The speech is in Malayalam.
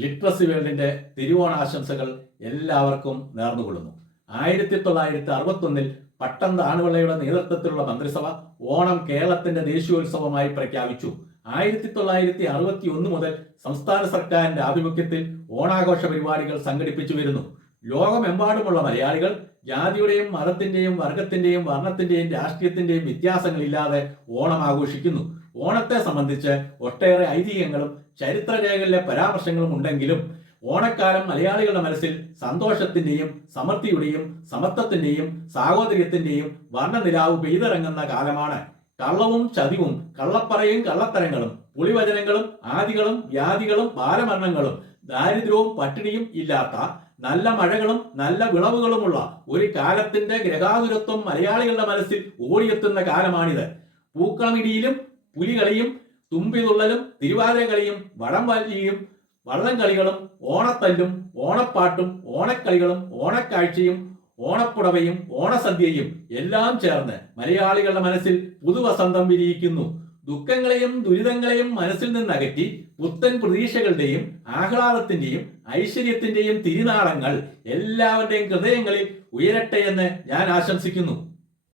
ലിറ്ററസി വേൾഡിന്റെ തിരുവോണാശംസകൾ എല്ലാവർക്കും നേർന്നുകൊള്ളുന്നു. 1961 പട്ടം താണുപിള്ളയുടെ നേതൃത്വത്തിലുള്ള മന്ത്രിസഭ ഓണം കേരളത്തിന്റെ ദേശീയോത്സവമായി പ്രഖ്യാപിച്ചു. 1961 മുതൽ സംസ്ഥാന സർക്കാരിന്റെ ആഭിമുഖ്യത്തിൽ ഓണാഘോഷ പരിപാടികൾ സംഘടിപ്പിച്ചു വരുന്നു. ലോകമെമ്പാടുമുള്ള മലയാളികൾ ജാതിയുടെയും മതത്തിന്റെയും വർഗത്തിന്റെയും വർണ്ണത്തിന്റെയും രാഷ്ട്രീയത്തിന്റെയും വ്യത്യാസങ്ങളില്ലാതെ ഓണം ആഘോഷിക്കുന്നു. ഓണത്തെ സംബന്ധിച്ച് ഒട്ടേറെ ഐതിഹ്യങ്ങളും ചരിത്രരേഖകളിലെ പരാമർശങ്ങളും ഉണ്ടെങ്കിലും ഓണക്കാലം മലയാളികളുടെ മനസ്സിൽ സന്തോഷത്തിന്റെയും സമൃദ്ധിയുടെയും സമത്വത്തിന്റെയും സാഹോദര്യത്തിന്റെയും വർണ്ണനിലാവ് പെയ്തിറങ്ങുന്ന കാലമാണ്. കള്ളവും ചതിവും കള്ളപ്പറയും കള്ളത്തരങ്ങളും പുളിവചനങ്ങളും ആദികളും വ്യാധികളും ബാലമരണങ്ങളും ദാരിദ്ര്യവും പട്ടിണിയും ഇല്ലാത്ത നല്ല മഴകളും നല്ല വിളവുകളുമുള്ള ഒരു കാലത്തിന്റെ ഗ്രഹാതുരത്വം മലയാളികളുടെ മനസ്സിൽ ഓടിയെത്തുന്ന കാലമാണിത്. പൂക്കളമിടിയിലും പുലികളിയും തുമ്പിതുള്ളലും തിരുവാതിരകളിയും വടംവലിയും വള്ളംകളികളും ഓണത്തല്ലും ഓണപ്പാട്ടും ഓണക്കളികളും ഓണക്കാഴ്ചയും ഓണപ്പുടവയും ഓണസദ്യയും എല്ലാം ചേർന്ന് മലയാളികളുടെ മനസ്സിൽ പുതുവസന്തം വിരിയിക്കുന്നു. ദുഃഖങ്ങളെയും ദുരിതങ്ങളെയും മനസ്സിൽ നിന്നകറ്റി പുത്തൻ പ്രതീക്ഷകളുടെയും ആഹ്ലാദത്തിന്റെയും ഐശ്വര്യത്തിന്റെയും തിരുനാളങ്ങൾ എല്ലാവരുടെയും ഹൃദയങ്ങളിൽ ഉയരട്ടെ എന്ന് ഞാൻ ആശംസിക്കുന്നു.